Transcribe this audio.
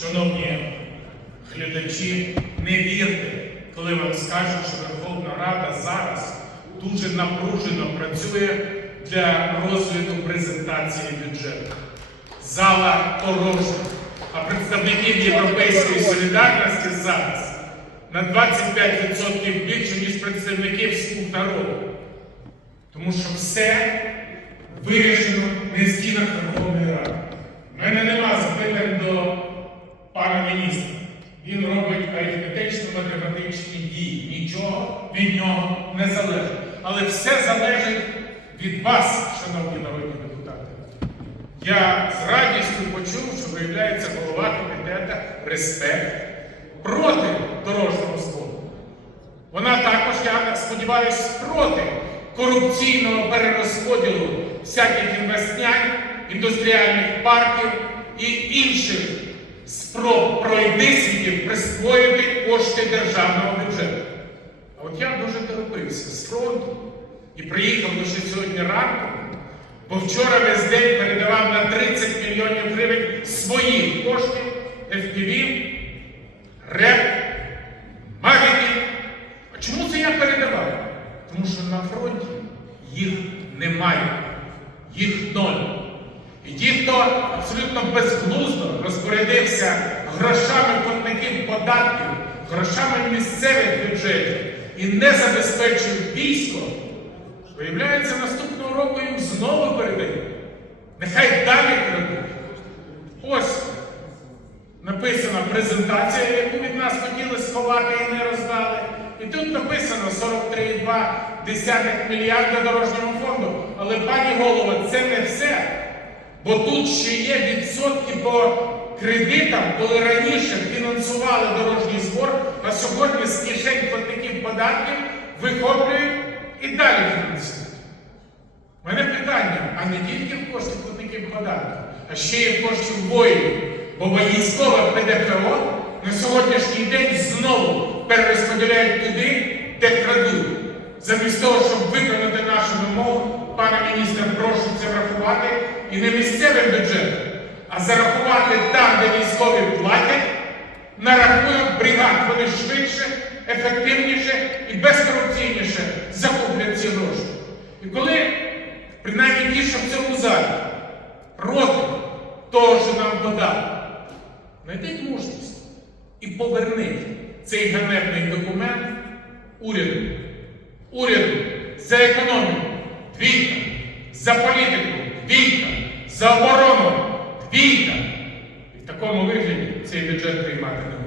Шановні глядачі, не вірте, коли вам скажуть, що Верховна Рада зараз дуже напружено працює для розгляду презентації бюджету. Зала порожня, а представників Європейської солідарності зараз на 25% більше, ніж представників «Слуг народу». Тому що все вирішено міністра. Він робить арифметично-математичні дії. Нічого від нього не залежить. Але все залежить від вас, шановні народні депутати. Я з радістю почув, що виявляється голова комітету Респект проти дорожнього спорту. Вона також, я сподіваюся, проти корупційного перерозподілу всяких інвестнянь, індустріальних парків і інших спроб пройдисвітів присвоїти кошти державного бюджету. А от я дуже торопився з фронту і приїхав лише сьогодні ранком, бо вчора весь день передавав на 30 мільйонів гривень своїх коштів FPV, РЕП, Магіки. А чому це я передавав? Тому що на фронті їх немає, їх ноль. І ті, хто абсолютно безглуздо розпорядився грошами платників податків, грошами місцевих бюджетів і не забезпечив військо, виявляється, наступного року їм знову передають. Нехай далі крадуть. Ось написана презентація, яку від нас хотіли сховати і не роздали. І тут написано 43,2 мільярда дорожнього фонду. Але, пані голово, це не. Бо тут ще є відсотки по кредитам, коли раніше фінансували дорожній збор, а сьогодні з кишень платників податків вихоплюють і далі фінансують. У мене питання, а не тільки в кошти платників податків, а ще й в коштів воїнів. Бо військове ПДФО на сьогоднішній день знову перерозподіляють туди, де крадуть. Замість того, щоб виконати нашу пане міністре, прошу це врахувати і не місцевим бюджетом, а зарахувати там, де військові платять, на рахунок бригад. Вони швидше, ефективніше і безкорупційніше закуплять ці гроші. І коли, принаймні ті, що в цьому залі, проти того, що нам подали, знайдіть мужність і поверніть цей ганебний документ уряду. Уряду за економіку двійка, за політику двійка, за оборону двійка. І в такому вигляді цей бюджет приймати не.